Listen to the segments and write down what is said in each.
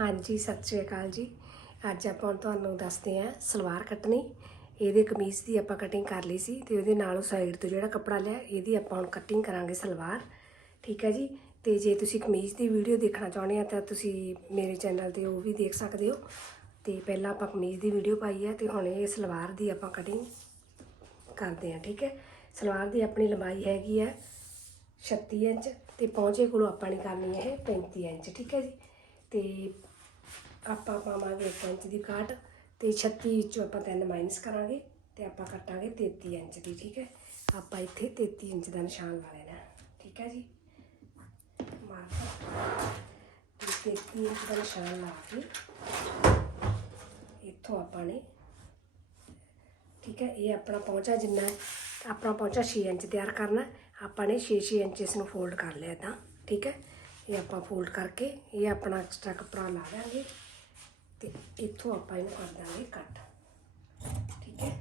ਹਾਂਜੀ, ਸਤਿ ਸ਼੍ਰੀ ਅਕਾਲ ਜੀ। ਅੱਜ ਆਪਾਂ ਤੁਹਾਨੂੰ ਦੱਸਦੇ ਹਾਂ ਸਲਵਾਰ ਕੱਟਣੀ। ਇਹਦੇ ਕਮੀਜ਼ ਦੀ ਆਪਾਂ ਕਟਿੰਗ ਕਰ ਲਈ ਸੀ ਤੇ ਉਹਦੇ ਨਾਲੋਂ ਸਾਈਡ ਤੋਂ ਜਿਹੜਾ ਕੱਪੜਾ ਲਿਆ, ਇਹਦੀ ਆਪਾਂ ਹੁਣ ਕਟਿੰਗ ਕਰਾਂਗੇ ਸਲਵਾਰ। ਠੀਕ ਹੈ ਜੀ? ਤੇ ਜੇ ਤੁਸੀਂ ਕਮੀਜ਼ ਦੀ ਵੀਡੀਓ ਦੇਖਣਾ ਚਾਹੁੰਦੇ ਆ, ਤਾਂ ਤੁਸੀਂ ਮੇਰੇ ਚੈਨਲ ਤੇ ਉਹ ਵੀ ਦੇਖ ਸਕਦੇ ਹੋ। ਤੇ ਪਹਿਲਾਂ ਆਪਾਂ ਕਮੀਜ਼ ਦੀ ਵੀਡੀਓ ਪਾਈ ਹੈ ਤੇ ਹੁਣ ਇਹ ਸਲਵਾਰ ਦੀ ਆਪਾਂ ਕਟਿੰਗ ਕਰਦੇ ਹਾਂ, ਠੀਕ ਹੈ? ਸਲਵਾਰ ਦੀ ਆਪਣੀ ਲੰਬਾਈ ਹੈਗੀ ਹੈ 36 ਇੰਚ ਤੇ ਪਹੁੰਚੇ ਕੋਲੋਂ ਆਪਾਂ ਨੇ ਕਰਨੀ ਹੈ ਇਹ 35 ਇੰਚ, ਠੀਕ ਹੈ ਜੀ? ਤੇ ਆਪਾਂ ਪਾਵਾਂਗੇ 1 ਇੰਚ ਦੀ ਕਾਟ ਤੇ 36 ਵਿੱਚੋਂ ਆਪਾਂ 3 ਮਾਈਨਸ ਕਰਾਂਗੇ ਤੇ ਆਪਾਂ ਕੱਟਾਂਗੇ 33 ਇੰਚ ਦੀ, ਠੀਕ ਹੈ? ਆਪਾਂ ਇੱਥੇ 33 ਇੰਚ ਦਾ ਨਿਸ਼ਾਨ ਲਾ ਲੈਣਾ, ਠੀਕ ਹੈ ਜੀ? ਮਾਰਕ 33 ਇੰਚ ਦਾ ਨਿਸ਼ਾਨ ਲਾ ਕੇ ਇੱਥੋਂ ਆਪਾਂ ਨੇ, ਠੀਕ ਹੈ? ਇਹ ਆਪਣਾ ਪਹੁੰਚਾ ਜਿੰਨਾ, ਆਪਣਾ ਪਹੁੰਚਾ 6 ਇੰਚ ਤਿਆਰ ਕਰਨਾ, ਆਪਾਂ ਨੇ 6-6 ਇੰਚ ਇਸ ਨੂੰ ਫੋਲਡ ਕਰ ਲਿਆ ਤਾਂ, ਠੀਕ ਹੈ? ਇਹ ਆਪਾਂ ਫੋਲਡ ਕਰਕੇ ਇਹ ਆਪਣਾ ਐਕਸਟਰਾ ਕੱਪੜਾ ਲਾ ਦਾਂਗੇ। ਤੇ ਇੱਥੋਂ ਆਪਾਂ ਇਹਨੂੰ ਕਰ ਦਾਂਗੇ ਕੱਟ। ਠੀਕ ਹੈ?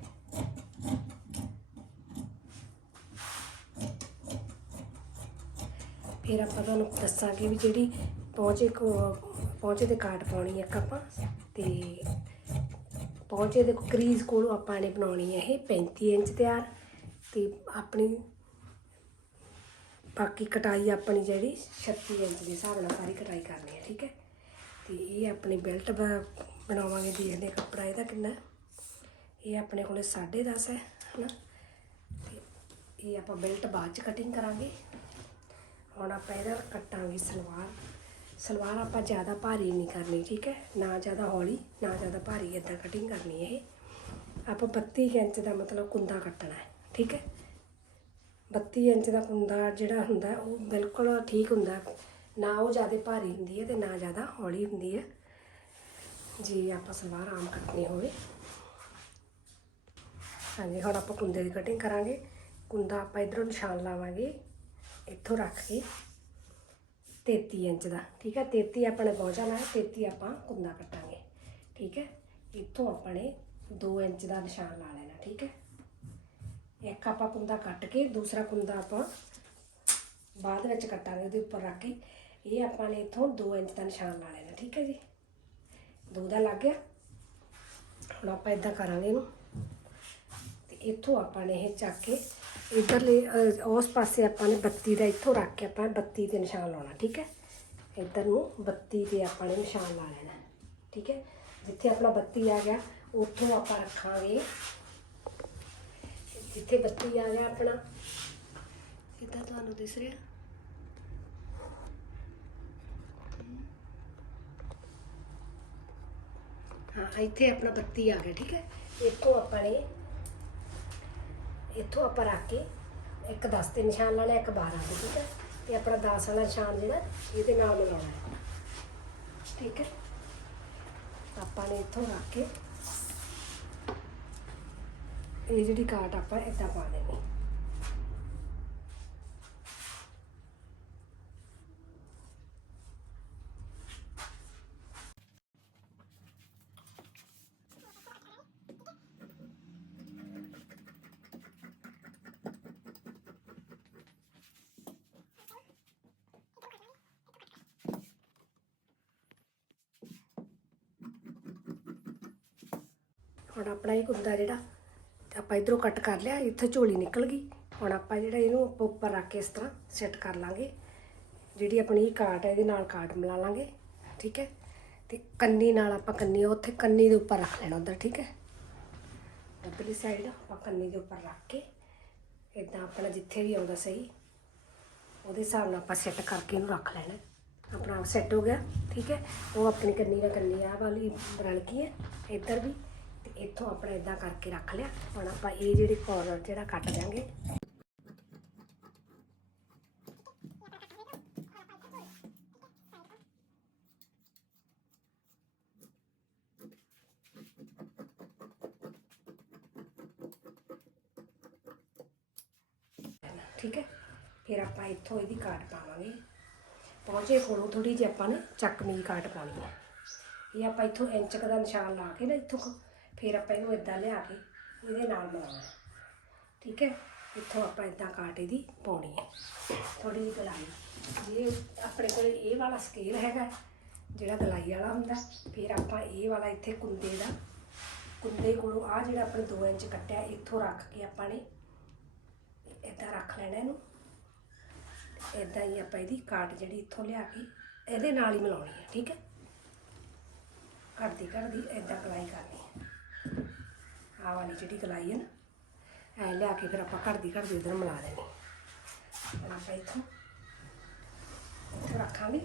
ਫਿਰ ਆਪਾਂ ਤੁਹਾਨੂੰ ਦੱਸਾਂਗੇ ਵੀ ਜਿਹੜੀ ਪਹੁੰਚੇ ਕੋ ਪਹੁੰਚੇ ਤੇ ਕਾਟ ਪਾਉਣੀ ਹੈ ਇੱਕ ਆਪਾਂ ਤੇ ਪਹੁੰਚੇ ਦੇ ਕਰੀਜ਼ ਕੋਲੋਂ ਆਪਾਂ ਨੇ ਬਣਾਉਣੀ ਹੈ ਇਹ 35 ਇੰਚ ਤਿਆਰ ਤੇ ਆਪਣੀ ਬਾਕੀ ਕਟਾਈ ਆਪਣੀ ਜਿਹੜੀ 36 ਇੰਚ ਦੇ ਹਿਸਾਬ ਨਾਲ ਸਾਰੀ ਕਟਾਈ ਕਰਨੀ ਹੈ ਠੀਕ ਹੈ? ਤੇ ਇਹ ਆਪਣੀ ਬੈਲਟ ਬਣਾਵਾਂਗੇ ਦੇਖਦੇ ਹਾਂ ਕੱਪੜਾ ਇਹਦਾ ਕਿੰਨਾ ਇਹ ਆਪਣੇ ਕੋਲੇ 10.5 ਹੈ, ਹਨਾ। ਤੇ ਇਹ ਆਪਾਂ ਬੈਲਟ ਬਾਅਦ ਚ ਕਟਿੰਗ ਕਰਾਂਗੇ। ਹੁਣ ਆਪਾਂ ਇਹਦਾ ਕੱਟਾਂਗੇ ਸਲਵਾਰ। ਸਲਵਾਰ ਆਪਾਂ ਜ਼ਿਆਦਾ ਭਾਰੀ ਨਹੀਂ ਕਰਨੀ, ਠੀਕ ਹੈ। ਨਾ ਜ਼ਿਆਦਾ ਹੌਲੀ, ਨਾ ਜ਼ਿਆਦਾ ਭਾਰੀ ਇਦਾਂ ਕਟਿੰਗ ਕਰਨੀ ਹੈ ਇਹ। ਆਪਾਂ 32 ਇੰਚ ਦਾ ਮਤਲਬ ਕੁੰਦਾ ਕੱਟਣਾ ਹੈ, ਠੀਕ ਹੈ। 32 ਇੰਚ ਦਾ ਕੁੰਦਾ ਜਿਹੜਾ ਹੁੰਦਾ, ਉਹ ਬਿਲਕੁਲ ਠੀਕ ਹੁੰਦਾ। ਨਾ ਉਹ ਜ਼ਿਆਦਾ ਭਾਰੀ ਹੁੰਦੀ ਹੈ ਤੇ ਨਾ ਜ਼ਿਆਦਾ ਹੌਲੀ ਹੁੰਦੀ ਹੈ। ਜੇ ਆਪਾਂ ਸਲਵਾਰ ਆਮ ਕੱਟਣੀ ਹੋਵੇ। ਹਾਂਜੀ, ਹੁਣ ਆਪਾਂ ਕੁੰਦੇ ਦੀ ਕਟਿੰਗ ਕਰਾਂਗੇ। ਕੁੰਦਾ ਆਪਾਂ ਇਧਰੋਂ ਨਿਸ਼ਾਨ ਲਾਵਾਂਗੇ। ਇੱਥੋਂ ਰੱਖ ਕੇ 33 ਇੰਚ ਦਾ, ਠੀਕ ਹੈ? 33 ਆਪਣੇ ਪਹੁੰਚਣਾ ਹੈ 33 ਆਪਾਂ ਕੁੰਦਾ ਕੱਟਾਂਗੇ, ਠੀਕ ਹੈ? ਇੱਥੋਂ ਆਪਾਂ ਨੇ 2 ਇੰਚ ਦਾ ਨਿਸ਼ਾਨ ਲਾ ਲੈਣਾ, ਠੀਕ ਹੈ? ਇੱਕ ਆਪਾਂ ਕੁੰਦਾ ਕੱਟ ਕੇ, ਦੂਸਰਾ ਕੁੰਦਾ ਆਪਾਂ ਬਾਅਦ ਵਿੱਚ ਕੱਟਾਂਗੇ, ਉਹਦੇ ਉੱਪਰ ਰੱਖ ਕੇ। ਇਹ ਆਪਾਂ ਨੇ ਇੱਥੋਂ 2 ਇੰਚ ਦਾ ਨਿਸ਼ਾਨ ਲਾ ਲੈਣਾ, ਠੀਕ ਹੈ ਜੀ। ਦੋ ਦਾ ਲੱਗ ਗਿਆ। ਹੁਣ ਆਪਾਂ ਇਦਾਂ ਕਰਾਂਗੇ ਇਹਨੂੰ। ਤੇ ਇੱਥੋਂ ਆਪਾਂ ਨੇ ਇਹ ਚੱਕ ਕੇ ਇਧਰਲੇ ਉਸ ਪਾਸੇ ਆਪਾਂ ਨੇ 32 ਦਾ ਇੱਥੋਂ ਰੱਖ ਕੇ ਆਪਾਂ 32 ਤੇ ਨਿਸ਼ਾਨ ਲਾਉਣਾ, ਠੀਕ ਹੈ। ਇੱਧਰ ਨੂੰ 32 ਤੇ ਆਪਾਂ ਨੇ ਨਿਸ਼ਾਨ ਲਾ ਲੈਣਾ, ਠੀਕ ਹੈ। ਜਿੱਥੇ ਆਪਣਾ 32 ਆ ਗਿਆ, ਉੱਥੋਂ ਆਪਾਂ ਰੱਖਾਂਗੇ। ਜਿੱਥੇ 32 ਆ ਗਿਆ ਆਪਣਾ। ਇੱਧਰ ਤੁਹਾਨੂੰ ਦਿਸ ਰਿਹਾ? ਹਾਂ, ਇੱਥੇ ਆਪਣਾ 32 ਆ ਗਿਆ, ਠੀਕ ਹੈ? ਇੱਥੋਂ ਆਪਾਂ ਨੇ ਇੱਥੋਂ ਆਪਾਂ ਰੱਖ ਕੇ ਇੱਕ 10 ਤੇ ਨਿਸ਼ਾਨ ਲਾਣਾ ਇੱਕ 12 ਤੇ, ਠੀਕ ਹੈ? ਤੇ ਆਪਣਾ 10 ਵਾਲਾ ਨਿਸ਼ਾਨ ਜਿਹੜਾ, ਇਹਦੇ ਨਾਲ ਮਿਲਾਉਣਾ ਹੈ। ਠੀਕ ਹੈ? ਆਪਾਂ ਨੇ ਇੱਥੋਂ ਰੱਖ ਕੇ ਇਹ ਜਿਹੜੀ ਕਾਟ ਆਪਾਂ ਇੱਦਾਂ ਪਾ ਦੇਣੀ। ਹੁਣ ਆਪਣਾ ਇਹ ਕੁੰਦਾ ਜਿਹੜਾ ਆਪਾਂ ਇਧਰੋਂ ਕੱਟ ਕਰ ਲਿਆ, ਇੱਥੇ ਝੋਲੀ ਨਿਕਲ ਗਈ। ਹੁਣ ਆਪਾਂ ਜਿਹੜਾ ਇਹਨੂੰ ਆਪਾਂ ਉੱਪਰ ਰੱਖ ਕੇ ਇਸ ਤਰ੍ਹਾਂ ਸੈੱਟ ਕਰ ਲਾਂਗੇ। ਜਿਹੜੀ ਆਪਣੀ ਕਾਟ ਹੈ, ਇਹਦੇ ਨਾਲ ਕਾਟ ਮਿਲਾ ਲਾਂਗੇ, ਠੀਕ ਹੈ? ਤੇ ਕੰਨੀ ਨਾਲ ਆਪਾਂ ਕੰਨੀ, ਉੱਥੇ ਕੰਨੀ ਦੇ ਉੱਪਰ ਰੱਖ ਲੈਣਾ ਉਧਰ, ਠੀਕ ਹੈ? ਉਧਰਲੀ ਸਾਈਡ ਆਪਾਂ ਕੰਨੀ ਦੇ ਉੱਪਰ ਰੱਖ ਕੇ ਇਦਾਂ ਆਪਣਾ ਜਿੱਥੇ ਵੀ ਆਉਂਦਾ ਸਹੀ, ਉਹਦੇ ਹਿਸਾਬ ਨਾਲ ਆਪਾਂ ਸੈੱਟ ਕਰਕੇ ਇਹਨੂੰ ਰੱਖ ਲੈਣਾ। ਆਪਣਾ ਸੈੱਟ ਹੋ ਗਿਆ, ਠੀਕ ਹੈ? ਉਹ ਆਪਣੀ ਕੰਨੀ ਨਾਲ ਕੰਨੀ ਆ ਵਾਲੀ ਰਲ ਗਈ ਹੈ, ਇੱਧਰ ਵੀ। ਇੱਥੋਂ ਆਪਣਾ ਇਦਾਂ ਕਰਕੇ ਰੱਖ ਲਿਆ। ਹੁਣ ਆਪਾਂ ਇਹ ਜਿਹੜੀ ਕਾਰਨਰ ਜਿਹੜਾ ਕੱਟ ਦਿਆਂਗੇ। ਠੀਕ ਹੈ? ਫਿਰ ਆਪਾਂ ਇੱਥੋਂ ਇਹਦੀ ਕਾਟ ਪਾਵਾਂਗੇ। ਪਹੁੰਚੇ ਕੋਲੋਂ ਥੋੜੀ ਜਿਹੀ ਆਪਾਂ ਨੇ ਚੱਕਮੀ ਕਾਟ ਪਾਉਣੀ ਹੈ। ਇਹ ਆਪਾਂ ਇੱਥੋਂ ਇੰਚਕ ਦਾ ਨਿਸ਼ਾਨ ਲਾ ਕੇ ਨਾ ਇੱਥੋਂ ਫਿਰ ਆਪਾਂ ਇਹਨੂੰ ਇਦਾਂ ਲਿਆ ਕੇ ਇਹਦੇ ਨਾਲ ਮਿਲਾਉਣਾ। ਠੀਕ ਹੈ? ਇੱਥੋਂ ਆਪਾਂ ਇਦਾਂ ਕਾਟ ਇਹਦੀ ਪਾਉਣੀ ਹੈ। ਥੋੜੀ ਜਿਹੀ ਗਲਾਈ ਜੇ ਆਪਣੇ ਕੋਲ ਇਹ ਵਾਲਾ ਸਕੇਲ ਹੈਗਾ, ਜਿਹੜਾ ਗਲਾਈ ਵਾਲਾ ਹੁੰਦਾ, ਫਿਰ ਆਪਾਂ ਇਹ ਵਾਲਾ ਇੱਥੇ ਕੁੰਦੇ ਦਾ ਕੁੰਦੇ ਕੋਲੋਂ ਆ ਜਿਹੜਾ ਆਪਣੇ 2 ਇੰਚ ਕੱਟਿਆ, ਇੱਥੋਂ ਰੱਖ ਕੇ ਆਪਾਂ ਨੇ ਇਦਾਂ ਰੱਖ ਲੈਣਾ ਇਹਨੂੰ। ਇਦਾਂ ਹੀ ਆਪਾਂ ਇਹਦੀ ਕਾਟ ਜਿਹੜੀ ਇੱਥੋਂ ਲਿਆ ਕੇ ਇਹਦੇ ਨਾਲ ਹੀ ਮਿਲਾਉਣੀ ਹੈ। ਠੀਕ ਹੈ? ਘੜਦੀ ਘੜਦੀ ਇਦਾਂ ਗਲਾਈ ਕਰਨੀ ਹੈ। ਆਹ ਵਾਲੀ ਜਿਹੜੀ ਗਲਾਈ ਹੈ ਨਾ, ਐ ਲਿਆ ਕੇ ਫਿਰ ਆਪਾਂ ਘੜਦੀ ਘੜਦੀ ਉਧਰ ਮਿਲਾ ਦੇਣੀ। ਫਿਰ ਆਪਾਂ ਇੱਥੋਂ ਇੱਥੋਂ ਰੱਖਾਂਗੇ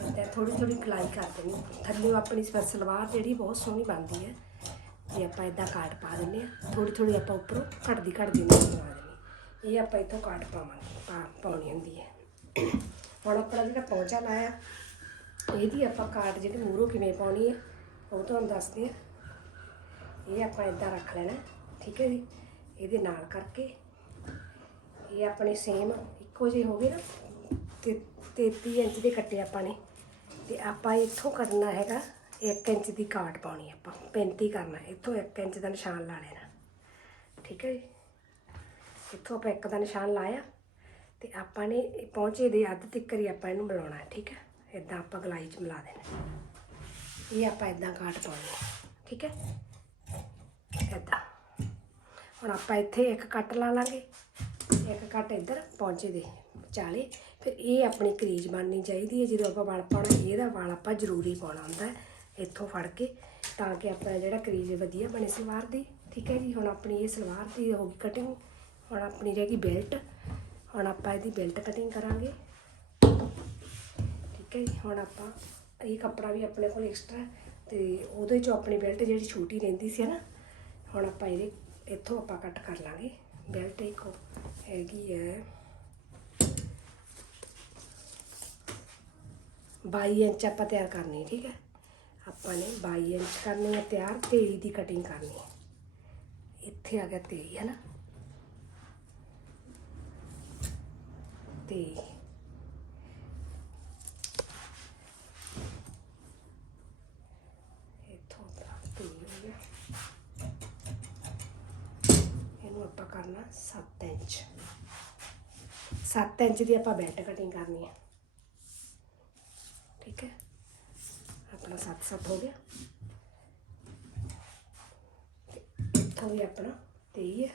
ਇਦਾਂ ਥੋੜੀ ਥੋੜੀ ਕਲਾਈ ਕਰ ਦੇਣੀ ਥੱਲੇ ਆਪਣੀ ਸਲਵਾਰ ਜਿਹੜੀ ਬਹੁਤ ਸੋਹਣੀ ਬਣਦੀ ਹੈ ਜੇ ਆਪਾਂ ਇਦਾਂ ਕਾਟ ਪਾ ਦਿੰਦੇ ਆ ਥੋੜੀ ਥੋੜੀ ਆਪਾਂ ਉੱਪਰੋਂ ਘੜਦੀ ਘੜਦੀ ਨੂੰ ਮਿਲਾ ਦੇਣੀ ਇਹ ਆਪਾਂ ਇੱਥੋਂ ਕਾਟ ਪਾਵਾਂਗੇ, ਪਾ ਪਾਉਣੀ ਹੁੰਦੀ ਹੈ। ਹੁਣ ਆਪਣਾ ਜਿਹੜਾ ਪੌਂਚਾ ਲਾਇਆ ਇਹਦੀ ਆਪਾਂ ਕਾਟ ਜਿਹੜੀ ਮੂਹਰੋਂ ਕਿਵੇਂ ਪਾਉਣੀ ਹੈ ਉਹ ਤੁਹਾਨੂੰ ਦੱਸਦੇ ਆ। ਇਹ ਆਪਾਂ ਇਦਾਂ ਰੱਖ ਲੈਣਾ, ਠੀਕ ਹੈ ਜੀ? ਇਹਦੇ ਨਾਲ ਕਰਕੇ, ਇਹ ਆਪਣੇ ਸੇਮ ਇੱਕੋ ਜਿਹੇ ਹੋ ਗਏ ਨਾ, ਤੇ 33 ਇੰਚ ਦੇ ਕੱਟੇ ਆਪਾਂ ਨੇ। ਤੇ ਆਪਾਂ ਇੱਥੋਂ ਕਰਨਾ ਹੈਗਾ 1 ਇੰਚ ਦੀ ਕਾਟ ਪਾਉਣੀ ਆਪਾਂ 35 ਕਰਨਾ, ਇੱਥੋਂ 1 ਇੰਚ ਦਾ ਨਿਸ਼ਾਨ ਲਾ ਲੈਣਾ, ਠੀਕ ਹੈ ਜੀ? ਇੱਥੋਂ ਆਪਾਂ ਇੱਕ ਦਾ ਨਿਸ਼ਾਨ ਲਾਇਆ, ਤੇ ਆਪਾਂ ਨੇ ਪਹੁੰਚੇ ਦੇ ਅੱਧ ਤੱਕ ਹੀ ਆਪਾਂ ਇਹਨੂੰ ਮਿਲਾਉਣਾ, ਠੀਕ ਹੈ? ਇਦਾਂ ਆਪਾਂ ਗਲਾਈ 'ਚ ਮਿਲਾ ਦੇਣਾ। ਇਹ ਆਪਾਂ ਇਦਾਂ ਕਾਟ ਪਾਉਣੀ, ਠੀਕ ਹੈ? ਇਦਾਂ ਹੁਣ ਆਪਾਂ ਇੱਥੇ ਇੱਕ ਕੱਟ ਲਾ ਲਾਂਗੇ। ਇੱਕ ਕੱਟ ਇੱਧਰ ਪਹੁੰਚੇ ਦੇ ਵਿਚਾਲੇ। ਫਿਰ ਇਹ ਆਪਣੀ ਕਰੀਜ਼ ਬਣਨੀ ਚਾਹੀਦੀ ਹੈ। ਜਦੋਂ ਆਪਾਂ ਵਾਲ ਪਾਉਣਾ, ਇਹਦਾ ਵਾਲ ਆਪਾਂ ਜ਼ਰੂਰੀ ਪਾਉਣਾ ਹੁੰਦਾ ਇੱਥੋਂ ਫੜ ਕੇ, ਤਾਂ ਕਿ ਆਪਣਾ ਜਿਹੜਾ ਕਰੀਜ਼ ਵਧੀਆ ਬਣੇ ਸਲਵਾਰ ਦੀ, ਠੀਕ ਹੈ ਜੀ? ਹੁਣ ਆਪਣੀ ਇਹ ਸਲਵਾਰ ਦੀ ਹੋ ਗਈ ਕਟਿੰਗ ਹੁਣ ਆਪਣੀ ਰਹਿ ਗਈ ਬੈਲਟ ਹੁਣ ਆਪਾਂ ਇਹਦੀ ਬੈਲਟ ਕਟਿੰਗ ਕਰਾਂਗੇ। ਠੀਕ ਹੈ ਜੀ, ਹੁਣ ਆਪਾਂ ਇਹ ਕੱਪੜਾ ਵੀ ਆਪਣੇ ਕੋਲ ਐਕਸਟਰਾ ਤੇ ਉਹਦੇ ਚੋਂ ਆਪਣੀ ਬੈਲਟ ਜਿਹੜੀ ਛੋਟੀ ਰਹਿੰਦੀ ਸੀ ਨਾ, ਹੁਣ ਆਪਾਂ ਇਹਦੇ ਇੱਥੋਂ ਆਪਾਂ ਕੱਟ ਕਰ ਲਾਂਗੇ। ਬੈਲਟ ਇੱਕ ਹੈਗੀ ਹੈ 22 ਇੰਚ ਆਪਾਂ ਤਿਆਰ ਕਰਨੀ ਠੀਕ ਹੈ। ਆਪਾਂ ਨੇ 22 ਇੰਚ ਕਰਨੀ ਹੈ ਤਿਆਰ 23 ਦੀ ਕਟਿੰਗ ਕਰਨੀ ਹੈ। ਇੱਥੇ ਆ ਗਿਆ 23 ਹੈ ਨਾ। 23 ਕਰਨਾ 7 ਇੰਚ। 7 ਇੰਚ ਦੀ ਆਪਾਂ ਬੈਲਟ ਕਟਿੰਗ ਕਰਨੀ ਹੈ ਠੀਕ ਹੈ? ਆਪਣਾ 7 7 ਹੋ ਗਿਆ। ਇੱਥੋਂ ਵੀ ਆਪਣਾ 23 ਹੈ।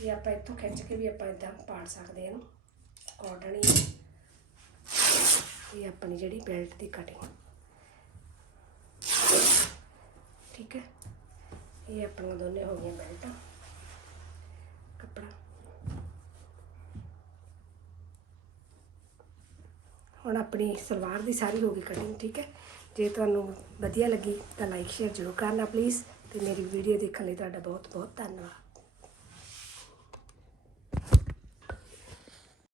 ਇਹ ਆਪਾਂ ਇੱਥੋਂ ਖਿੱਚ ਕੇ ਵੀ ਆਪਾਂ ਇਦਾਂ ਪਾੜ ਸਕਦੇ ਹਾਂ ਇਹਨੂੰ। ਕਾਟਨ ਹੀ। ਇਹ ਆਪਣੀ ਜਿਹੜੀ ਬੈਲਟ ਦੀ ਕਟਿੰਗ। ਠੀਕ ਹੈ। ਇਹ ਆਪਣੀਆਂ ਦੋਨੇ ਹੋ ਗਈਆਂ ਬੈਲਟਾਂ। ਕੱਪੜਾ। ਹੁਣ ਆਪਣੀ ਸਲਵਾਰ ਦੀ ਸਾਰੀ ਹੋ ਗਈ ਕਟਿੰਗ ਠੀਕ ਹੈ। ਜੇ ਤੁਹਾਨੂੰ ਵਧੀਆ ਲੱਗੀ ਤਾਂ ਲਾਈਕ ਸ਼ੇਅਰ ਜ਼ਰੂਰ ਕਰਨਾ ਪਲੀਜ਼ ਤੇ ਮੇਰੀ ਵੀਡੀਓ ਦੇਖਣ ਲਈ ਤੁਹਾਡਾ ਬਹੁਤ ਬਹੁਤ ਧੰਨਵਾਦ।